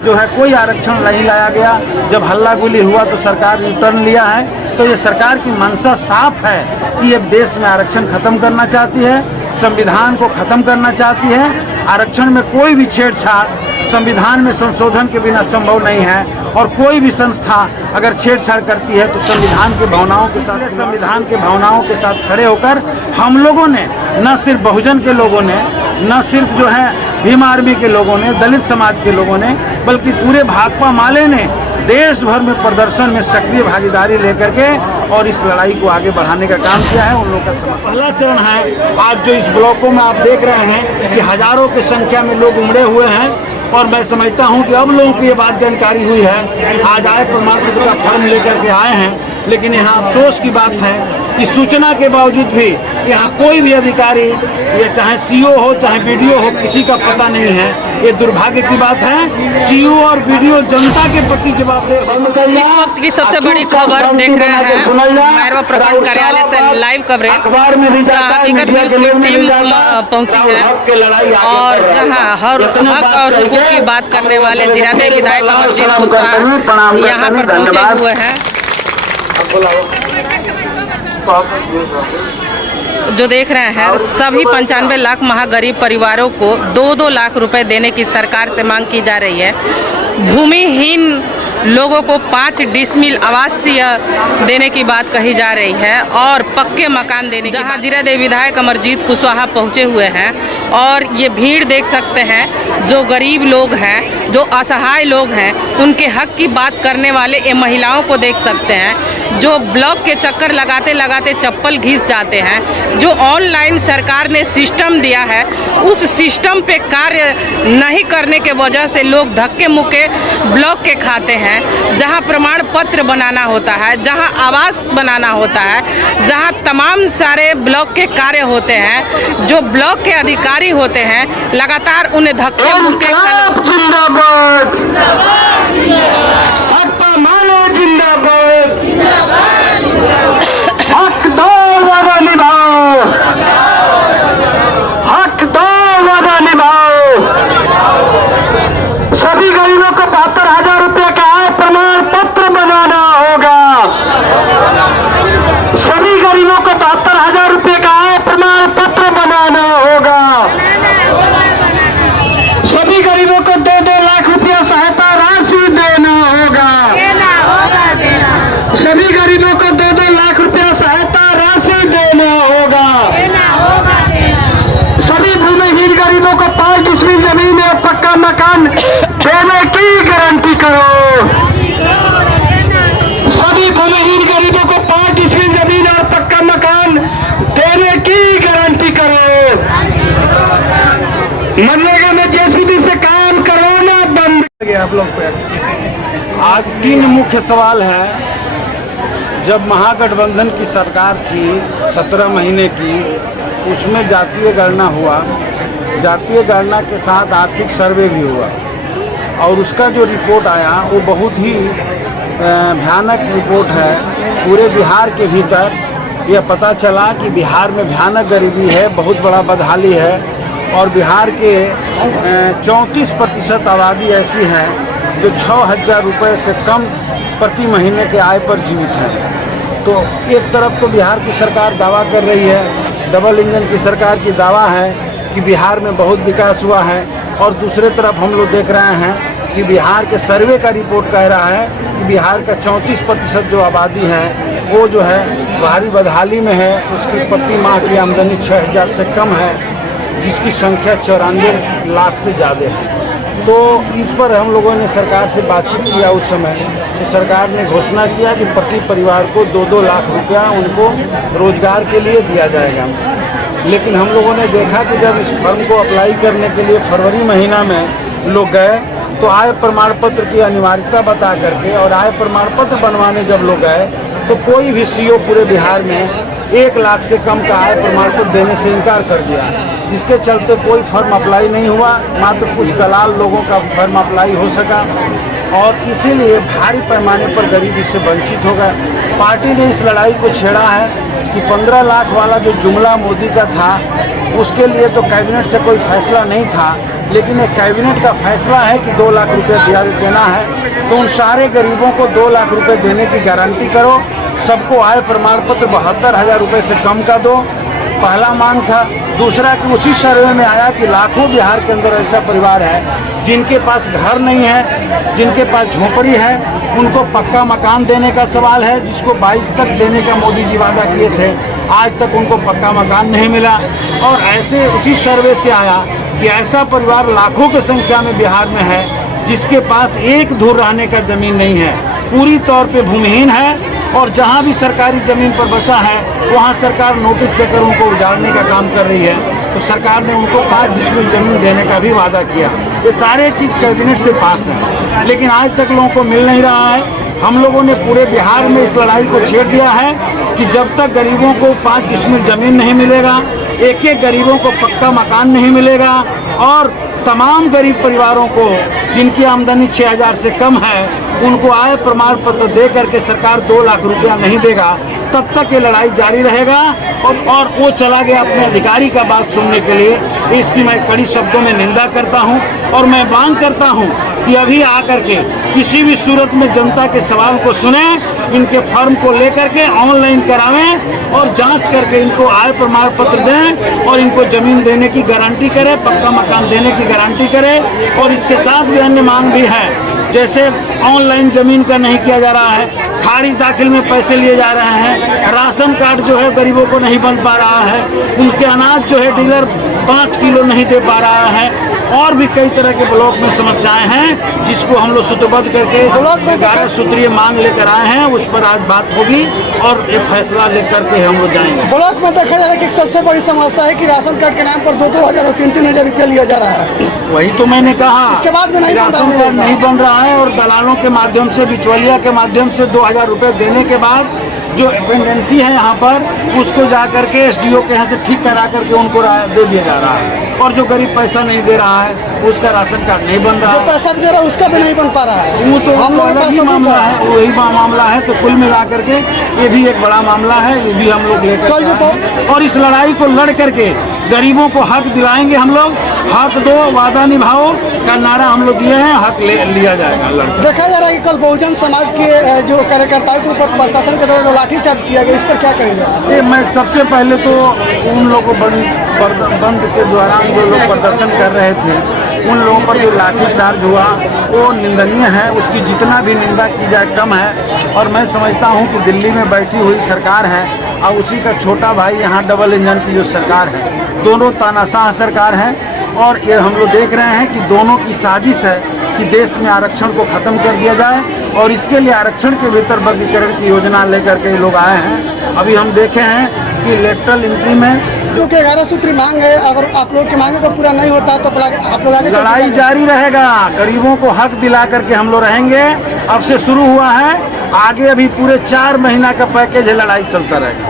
जो है कोई आरक्षण नहीं लाया गया। जब हल्ला गुली हुआ तो सरकार ने टर्न लिया है। तो ये सरकार की मंशा साफ है कि ये देश में आरक्षण खत्म करना चाहती है, संविधान को खत्म करना चाहती है। आरक्षण में कोई भी छेड़छाड़ संविधान में संशोधन के बिना संभव नहीं है, और कोई भी संस्था अगर छेड़छाड़ करती है तो संविधान के भावनाओं के साथ खड़े होकर हम लोगों ने, न सिर्फ बहुजन के लोगों ने, न सिर्फ जो है भीम आर्मी के लोगों ने, दलित समाज के लोगों ने, बल्कि पूरे भाकपा माले ने देश भर में प्रदर्शन में सक्रिय भागीदारी लेकर के और इस लड़ाई को आगे बढ़ाने का काम किया है। उन लोगों का पहला चरण है। आज जो इस ब्लॉकों में आप देख रहे हैं कि हजारों की संख्या में लोग उमड़े हुए हैं, और मैं समझता हूं कि अब लोगों को ये बात जानकारी हुई है। आज आय प्रमाण पत्र का फॉर्म लेकर के आए हैं, लेकिन यहाँ अफसोस की बात है कि सूचना के बावजूद भी यहाँ कोई भी अधिकारी, ये चाहे सीओ हो चाहे बीडीओ हो, किसी का पता नहीं है। ये दुर्भाग्य की बात है। सीओ और बीडीओ जनता के प्रति जवाबदेह। इस वक्त की सबसे बड़ी खबर देख रहे हैं मैरवा प्रखंड कार्यालय से लाइव कवरेज। हकीकत न्यूज़ की टीम पहुंची है और जहां हर हक और हुकूक की बात करने वाले जिरादे विधायक अमरजीत कुशवाहा यहाँ पर पहुंचे हुए हैं। जो देख रहे हैं सभी 95 लाख महागरीब परिवारों को 2-2 लाख रुपए देने की सरकार से मांग की जा रही है। भूमिहीन लोगों को 5 डिसमिल आवासीय देने की बात कही जा रही है और पक्के मकान देने। जहां जिरादेव विधायक अमरजीत कुशवाहा पहुंचे हुए हैं और ये भीड़ देख सकते हैं। जो गरीब लोग हैं, जो असहाय लोग हैं, उनके हक की बात करने वाले ये महिलाओं को देख सकते हैं, जो ब्लॉक के चक्कर लगाते लगाते चप्पल घिस जाते हैं। जो ऑनलाइन सरकार ने सिस्टम दिया है, उस सिस्टम पे कार्य नहीं करने के वजह से लोग धक्के मुक्के ब्लॉक के खाते हैं। जहां प्रमाण पत्र बनाना होता है, जहां आवास बनाना होता है, जहां तमाम सारे ब्लॉक के कार्य होते हैं, जो ब्लॉक के अधिकारी होते हैं लगातार उन्हें धक्के मुक्के सभी गरीबों को 72,000 रुपये का आय प्रमाण पत्र बनाना होगा। सभी गरीबों को 72,000 रुपये का आय प्रमाण पत्र बनाना होगा। सभी गरीबों को 2-2 लाख रुपया सहायता राशि देना होगा। सभी गरीबों को 2-2 लाख रुपया सहायता राशि देना होगा। सभी भूमिहीन गरीबों को 5 डिसमिल जमीन और पक्का मकान देने की गारंटी करो। सभी भूमिहीन गरीबों को 5 डिसमिल जमीन और पक्का मकान देने की गारंटी करो। मनरेगा में जेसीबी से काम करो ना बंद। आप लोग पे आज 3 मुख्य सवाल है। जब महागठबंधन की सरकार थी 17 महीने की, उसमें जातीय गणना हुआ। जातीय गणना के साथ आर्थिक सर्वे भी हुआ और उसका जो रिपोर्ट आया वो बहुत ही भयानक रिपोर्ट है। पूरे बिहार के भीतर यह पता चला कि बिहार में भयानक गरीबी है, बहुत बड़ा बदहाली है, और बिहार के 34% आबादी ऐसी है जो 6,000 रुपये से कम प्रति महीने के आय पर जीवित है। तो एक तरफ तो बिहार की सरकार दावा कर रही है, डबल इंजन की सरकार की दावा है कि बिहार में बहुत विकास हुआ है, और दूसरे तरफ हम लोग देख रहे हैं कि बिहार के सर्वे का रिपोर्ट कह रहा है कि बिहार का 34% जो आबादी है वो जो है भारी बदहाली में है। उसकी प्रति माह की आमदनी 6,000 से कम है, जिसकी संख्या 94 लाख से ज़्यादा है। तो इस पर हम लोगों ने सरकार से बातचीत किया। उस समय तो सरकार ने घोषणा किया कि प्रति परिवार को 2-2 लाख रुपया उनको रोजगार के लिए दिया जाएगा। लेकिन हम लोगों ने देखा कि जब इस फॉर्म को अप्लाई करने के लिए फरवरी महीना में लोग गए तो आय प्रमाण पत्र की अनिवार्यता बता करके, और आय प्रमाण पत्र बनवाने जब लोग गए तो कोई भी सीओ पूरे बिहार में 1 लाख से कम का आय प्रमाण पत्र देने से इनकार कर दिया, जिसके चलते कोई फॉर्म अप्लाई नहीं हुआ। मात्र कुछ दलाल लोगों का फॉर्म अप्लाई हो सका, और इसीलिए भारी पैमाने पर गरीबी से वंचित हो गए। पार्टी ने इस लड़ाई को छेड़ा है कि 15 लाख वाला जो जुमला मोदी का था, उसके लिए तो कैबिनेट से कोई फैसला नहीं था, लेकिन एक कैबिनेट का फैसला है कि 2 लाख रुपए देना है, तो उन सारे गरीबों को 2 लाख रुपए देने की गारंटी करो। सबको आय प्रमाण पत्र 72,000 रुपये से कम का दो, पहला मांग था। दूसरा कि उसी सर्वे में आया कि लाखों बिहार के अंदर ऐसा परिवार है जिनके पास घर नहीं है, जिनके पास झोपड़ी है, उनको पक्का मकान देने का सवाल है, जिसको 22 तक देने का मोदी जी वादा किए थे, आज तक उनको पक्का मकान नहीं मिला। और ऐसे उसी सर्वे से आया कि ऐसा परिवार लाखों की संख्या में बिहार में है जिसके पास एक धूर रहने का जमीन नहीं है, पूरी तौर पे भूमिहीन है। और जहाँ भी सरकारी ज़मीन पर बसा है वहाँ सरकार नोटिस देकर उनको उजाड़ने का काम कर रही है। तो सरकार ने उनको 5 डिसमिल ज़मीन देने का भी वादा किया। ये सारे चीज़ कैबिनेट से पास है, लेकिन आज तक लोगों को मिल नहीं रहा है। हम लोगों ने पूरे बिहार में इस लड़ाई को छेड़ दिया है कि जब तक गरीबों को 5 डिसमिल ज़मीन नहीं मिलेगा, एक गरीबों को पक्का मकान नहीं मिलेगा, और तमाम गरीब परिवारों को जिनकी आमदनी 6,000 से कम है उनको आय प्रमाण पत्र दे करके सरकार 2 लाख रुपया नहीं देगा, तब तक ये लड़ाई जारी रहेगा। और वो चला गया अपने अधिकारी का बात सुनने के लिए। इसकी मैं कड़ी शब्दों में निंदा करता हूँ और मैं मांग करता हूँ कि अभी आकर के किसी भी सूरत में जनता के सवाल को सुने, इनके फॉर्म को लेकर के ऑनलाइन करावें और जांच करके इनको आय प्रमाण पत्र दें और इनको जमीन देने की गारंटी करें, पक्का मकान देने की गारंटी करें। और इसके साथ भी अन्य मांग भी है, जैसे ऑनलाइन जमीन का नहीं किया जा रहा है, खारिज दाखिल में पैसे लिए जा रहे हैं, राशन कार्ड जो है गरीबों को नहीं बन पा रहा है, उनके अनाज जो है डीलर 5 किलो नहीं दे पा रहा है, और भी कई तरह के ब्लॉक में समस्याएं हैं जिसको हम लोग सूत्रबद्ध करके 11 सूत्रीय मांग लेकर आए हैं। उस पर आज बात होगी और एक फैसला लेकर के हम लोग जाएंगे। ब्लॉक में देखा जा रहा है कि सबसे बड़ी समस्या है कि राशन कार्ड के नाम पर 2-2 हज़ार और 3-3 हज़ार रुपया लिया जा रहा है। वही तो मैंने कहा, इसके बाद में नहीं राशन कार्ड नहीं बन रहा है और दलालों के माध्यम से, बिचौलिया के माध्यम से 2,000 रुपये देने के बाद जो पेंडेंसी है यहाँ पर उसको जा करके SDO के यहाँ से ठीक करा करके उनको दे दिया जा रहा है। और जो गरीब पैसा नहीं दे रहा है उसका राशन कार्ड नहीं बन रहा है, जो पैसा भी दे रहा है उसका भी नहीं बन पा रहा है। वो तो हम लोग अलग ही मामला है, वही मामला है। तो कुल मिला करके ये भी एक बड़ा मामला है, ये भी हम लोग लेकर कल जो और इस लड़ाई को लड़ करके गरीबों को हक दिलाएंगे। हम लोग हक दो वादा निभाओ का नारा हम लोग दिए हैं, हक लिया जाएगा। देखा जा रहा है कि कल बहुजन समाज के जो कार्यकर्ताओं के ऊपर प्रशासन के द्वारा लाठीचार्ज किया गया, इस पर क्या कहेंगे? मैं सबसे पहले तो उन लोगों को बंद के दौरान जो लोग प्रदर्शन कर रहे थे उन लोगों पर जो लाठीचार्ज हुआ वो निंदनीय है, उसकी जितना भी निंदा की जाए कम है। और मैं समझता हूँ कि दिल्ली में बैठी हुई सरकार है और उसी का छोटा भाई यहाँ डबल इंजन की जो सरकार है, दोनों तानाशाह सरकार है। और ये हम लोग देख रहे हैं कि दोनों की साजिश है कि देश में आरक्षण को ख़त्म कर दिया जाए, और इसके लिए आरक्षण के भीतर वर्गीकरण की योजना लेकर के लोग आए हैं। अभी हम देखे हैं कि लेटरल एंट्री में क्योंकि 11 सूत्री मांग है, अगर आप लोग की मांगे को पूरा नहीं होता तो आप लोग आगे लड़ाई जारी रहेगा। गरीबों को हक दिला करके हम लोग रहेंगे। अब से शुरू हुआ है, आगे अभी पूरे 4 महीना का पैकेज है, लड़ाई चलता रहेगा।